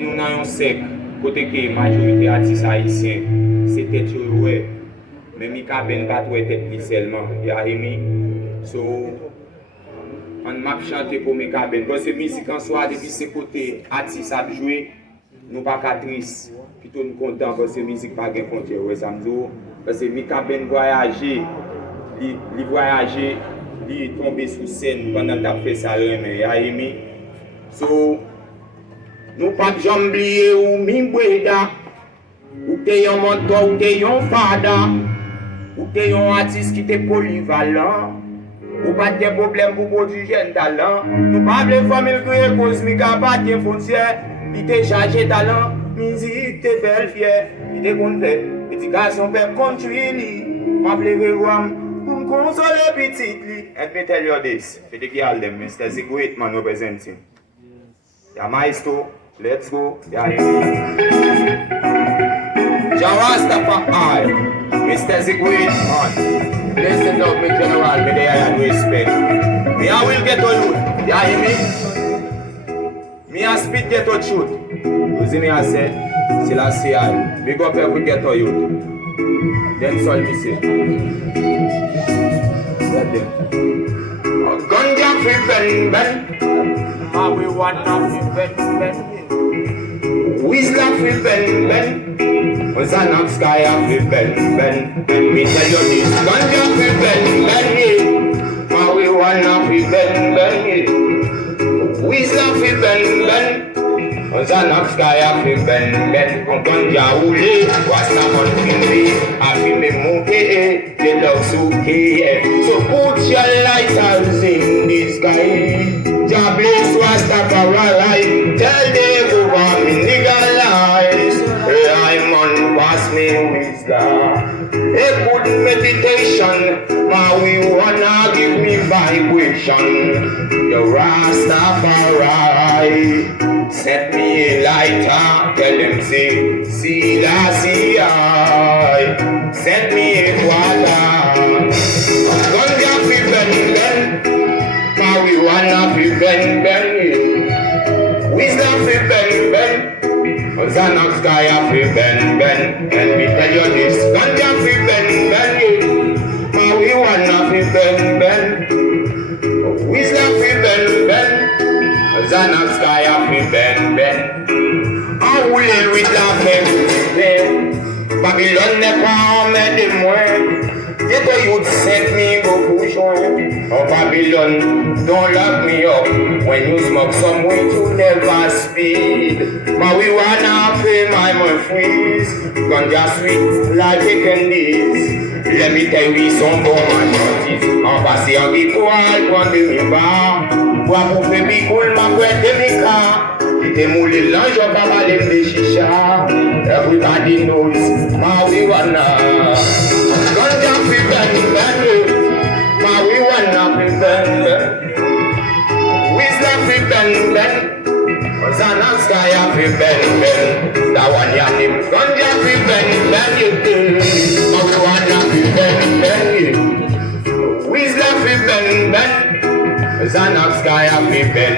Nous avons un sec, côté que la majorité Atis haïtien, c'est tête ouais. Mais Mikaban pas trop tête seulement. Il a aimé. So, on m'a chanté pour Mikaban. Parce que la musique en soi, depuis ce côté, Atis a joué, nous pas triste. Plutôt nous contents parce que la musique pas de frontière. Ouais, ça me dit. Parce que Mikaban voyager, il voyager, il est tombé sous scène pendant qu'il a fait ça, mais il a aimé. So, nous pas jamais oublier ou mimbweda, ou t'es un mentor, ou t'es un fada, ou t'es un artiste qui t'est polyvalent, ou pas de problème pour produire jeune talent. Nous pas de famille créée cause Mikaban de frontière, il t'est chargé talent, musique t'es belle fière, il t'est bon fait, éducation fait construire, m'a pleuré pour me consoler petit. Let me tell you this, for the girl them, Mr. Zazou man representing. Yeah, maestro. Let's go. Yeah, Rastafari, Mr. Zazou man. Listen up, me general, me there and respect. Me I will get on you. Yeah, hear me? Me I speak get on shoot. You see me I say, still I say I. Big up every get on you. Then so me say. Let them. Ganja fi ben. Marijuana fi ben. Wisdom fi ben. Zanak sky fi ben. Let me tell you this. Ganja fi ben. Marijuana fi ben. Wisdom fi ben. Zanak sky fi ben. Ganja oule. Wasta mon finri. Afi me mouke. They love suki. So put your lighters in the sky. Jah bless Rastafari. Tell them over me nigga lies. Diamond pass me wisdom. A good meditation. Now we wanna give me vibration. The Rastafari set me a lighter. Tell them see I. Set me a water. Ganja fi ben. Marijuana fi ben. Wisdom fi ben. Zanak sky fi ben. And we tell you this. Ganja fi ben. Marijuana fi ben. Wisdom fi ben. Zanak sky fi ben. I will with la femme. Babylon n'est pas en de moi. Get a youth sent me go push on. Oh Babylon, don't lock me up. When you smoke some weed, you never speed. Marijuana fame, I'm a freeze. Ganja sweet like candies. Let me tell you some more shorties. On passe en étoile, quand de mi va. Bois pour faire mi cool, ma couette de mi car. Qui te moule l'ange, on va parler de chicha. Everybody knows marijuana. Ganja fi ben. Marijuana fi ben. Wisdom fi ben. Zanak sky fi ben. That one ya name. Ganja fi ben. Marijuana fi ben. Wisdom fi ben. Zanak sky fi ben.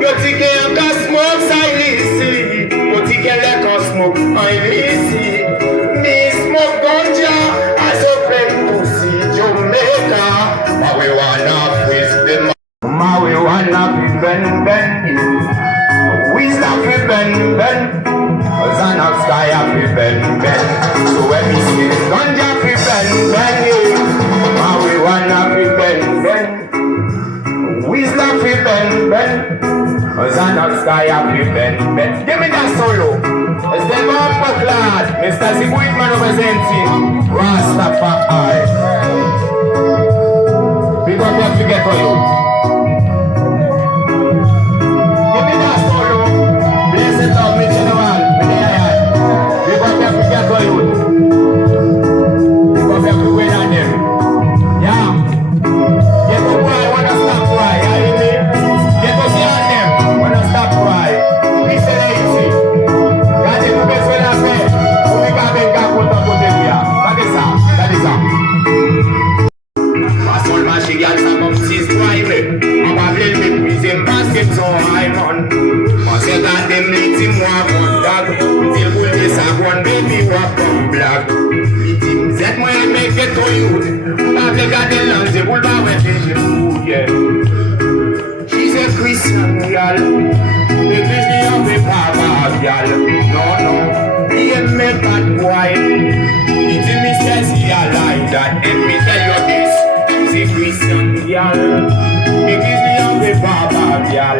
Yo tike yon ka smoke sa ilisi. Yo tike le ka smoke an ilisi. Me smoke ganja as open pussy Jamaica. Marijuana wisdom. Marijuana fi ben. Wisdom fi ben. Zanak sky fi ben. So when me say ganja fi ben. Marijuana fi ben. Wisdom fi ben. Zanak sky fi ben. Give me that solo. It's the bumper class. Mr. Zazou man representing Rastafari. Big up your forget for you. Give me that solo. Bless it up, me general. Me there. Big up your forget for you. Big up your way down there. Yeah. Get up why wanna stop why. Get up here and them wanna stop why. Listen easy. Gade pou bezwe la pe. Pou Mikaban ka kontan kote pou ya. Gade sa. Pas sol machi gal sa kom 6 drive. him walk on dog. Till pull this a one baby walk on black. It him set moi make it to you. Pas de garder l'ange, c'est pour le bas ouais yeah. She's a Christian girl. L'église n'y en fait pas bad girl. No, no, he ain't me bad boy. It him me says he a like that. And me tell you this, she's a Christian girl. L'église n'y en fait pas bad girl.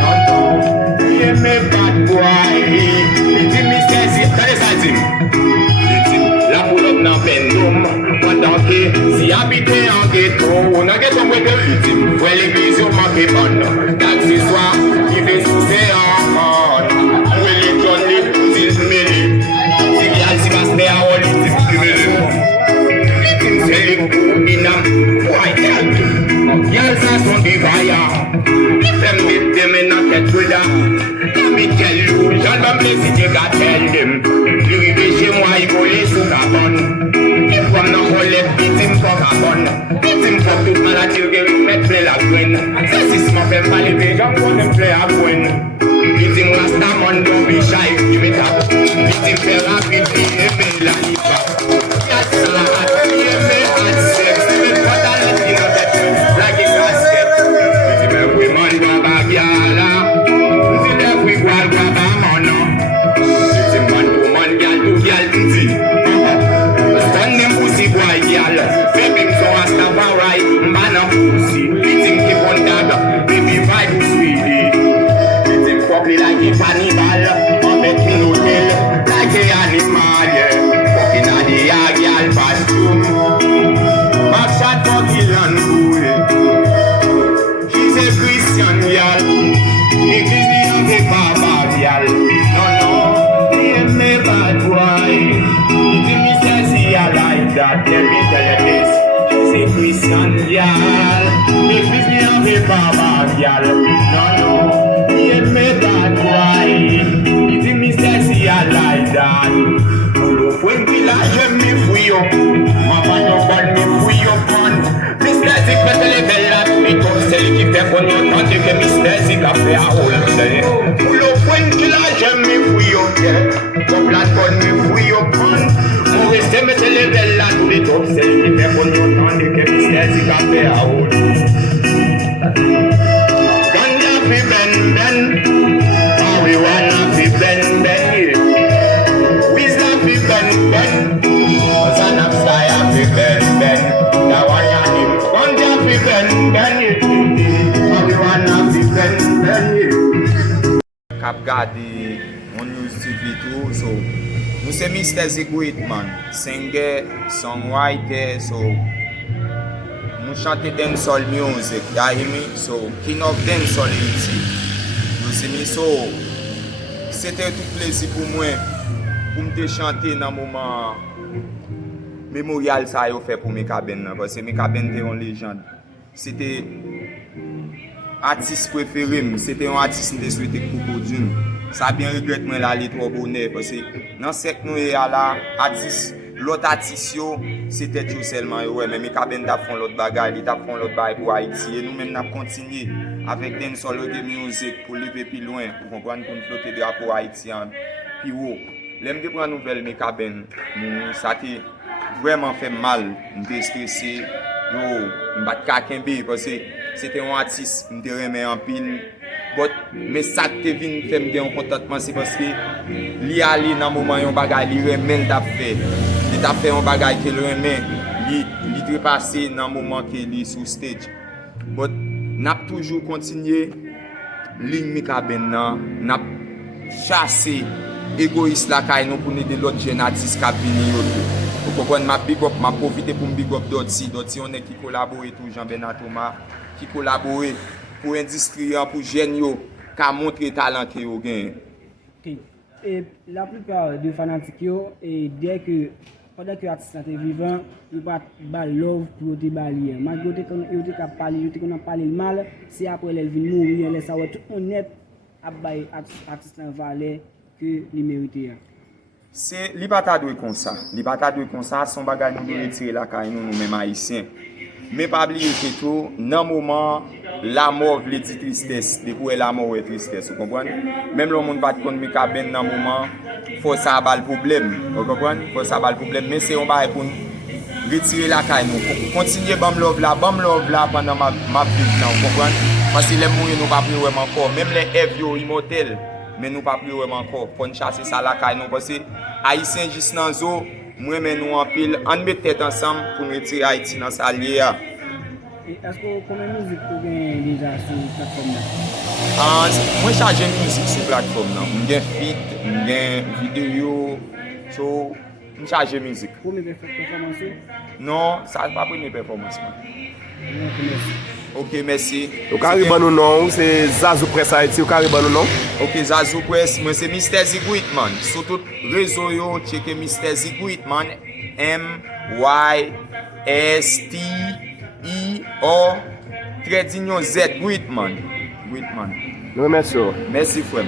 No, no, he ain't me bad boy. It him me says he, that is a thing. La pull up nan pendum. Pendant que si habité en ghetto, on a ghetto moi de l'ultime. Fouet l'église au manqué bonne. Taxi soir, qui fait sous ses enfants. Fouet les journées, s'il mêlé. Si y'a si va se faire à l'ultime, qui me le l'ultime c'est les coups inam. Why y'all? Y'all ça sont des vaillants. Them with them in a tête de là. Let me tell you, j'en vais me laisser dire qu'à tell them. Lui rive chez moi, il volait sous la bonne. From the whole left, beat him for a bun. Beat him for tout maladie, il met play la graine. Ça c'est ma femme pas lever, j'en prends them play à gwen. Beat him Rastaman, don't be shy, give it up. Beat him faire rapide, il la hip-hop. Y'a ça, il aimait hot sex. Il met pas dans le film, like a casket. Beat him every man, go back, yalla. Beat him every girl, go back, man. Beat him man to man, girl to girl, easy. Stand them pussy boy, girl. Baby, so I stop and right. Man of pussy. Beat him keep on dog. Baby, vibe sweetie. Beat him properly like a cannibal. On make me no tell. Like a animal, yeah. Fucking at the yard, girl, costume. Back shot for kill and boy. She's a Christian, girl. It is the young papa, girl. No, no. He ain't me bad boy. I like that, let me tell you this. She's a Christian girl. If it's me of a Baba girl. No, no, he ain't made that boy. If me says he I like that. Pull up when we like me free up. Mama no bad me free up man. Mr. Zik me tell you that me come sell it if they for not want to get Mr. Zik a play a whole day. Pull up when we like me free up, yeah. Come like for me free up man. Moi c'est me tell you that to the top sell it if they for not want to get Mr. Zik a play a whole day. Ganja fi ben, marijuana fi ben, wisdom fi ben, Hosanna fire fi ben, that one ya him. Ganja fi ben, marijuana fi ben. Cap gadi, on use TV too, so nous c'est Mr. Zik man, singer, songwriter, so nous chante dancehall music, ya hear me? So king of dancehall Haïti. You see me? So c'était tout plaisir pour moi pour me chanter dans moment mémorial ça yo fait pour Mikaban parce que Mikaban était une légende. C'était Atis préféré, c'était un artiste que je souhaitais pour Dieu. Ça bien regrette moi la trop bonheur parce que dans cette nous là Atis l'autre artiste c'était tout seulement ouais mais Mikaban t'a fait l'autre bagaille, il t'a fait l'autre bagaille pour Haïti et nous même n'a continué avec dancehall music pour lever plus loin pour comprendre qu'on flotter drapeau haïtien puis haut. L'aime de prendre nouvelle Mikaban, ça t'a vraiment fait mal, m'était stressé, yo m'bat kakembe parce que c'était un artiste m'était remet en pile. Mais ça te vient faire me un contentement c'est parce que li aller dans moment un bagage li remet t'a fait. Il t'a fait un bagage que le remet, li trépasser dans moment que li sous stage. But n'a toujours continué ligne Mikaban n'a chasser égoïste la kay nous pour aider l'autre jeune artiste qui vini yo. Vous comprenez ma big up, m'a profiter pour me big up d'autres on est qui collabore tout Jean Benatoma qui collabore pour industrie pour jeunes yo qui montrer talent que yo gagne. Et la plupart des fanatiques yo et dès que pendant que l'artiste est vivant, il va pas love pour te balier. Malgré que il te cap parler, il te parler mal, c'est après elle vient mourir, elle ça tout le monde net à bailler artiste en valeur que il mérite. C'est li pa ta dwe comme ça. Li pa ta dwe comme ça, son bagage nous retirer la caille nous même haïtiens. Mais pas oublier que tout dans moment la mort vle di tristesse, de pou la mort est tristesse, vous comprenez? Même le monde pas kon Mikaban dans moment, faut ça ba le problème, vous comprenez? Faut ça ba le problème, mais c'est on ba pour retirer la caille nous. Continuer bam love là pendant ma vie là, vous comprenez? Parce que les mourir nous pas prier vraiment encore, même les rêves yo immortels, mais nous pas prier vraiment encore. Faut chasser ça la caille nous parce que haïtien juste dans zo, moi mais nous en pile, on met tête ensemble pour retirer Haïti dans sa lié. Et est-ce que combien de musique vous avez déjà sur la plateforme? Moi charge musique sur la plateforme là. J'ai feat, j'ai vidéo, so je charge musique. Première performance? Non, ça n'est pas première performance. Ok, merci. Au caribou nous non, c'est Zazou Presse Haïti au caribou nous non. Ok, Zazou Presse, moi c'est Mr. Ziguit man. Sur tout réseau yo, checker Mr. Ziguit man. MYSTEO Z Guitman. Nous remercions. Merci frère.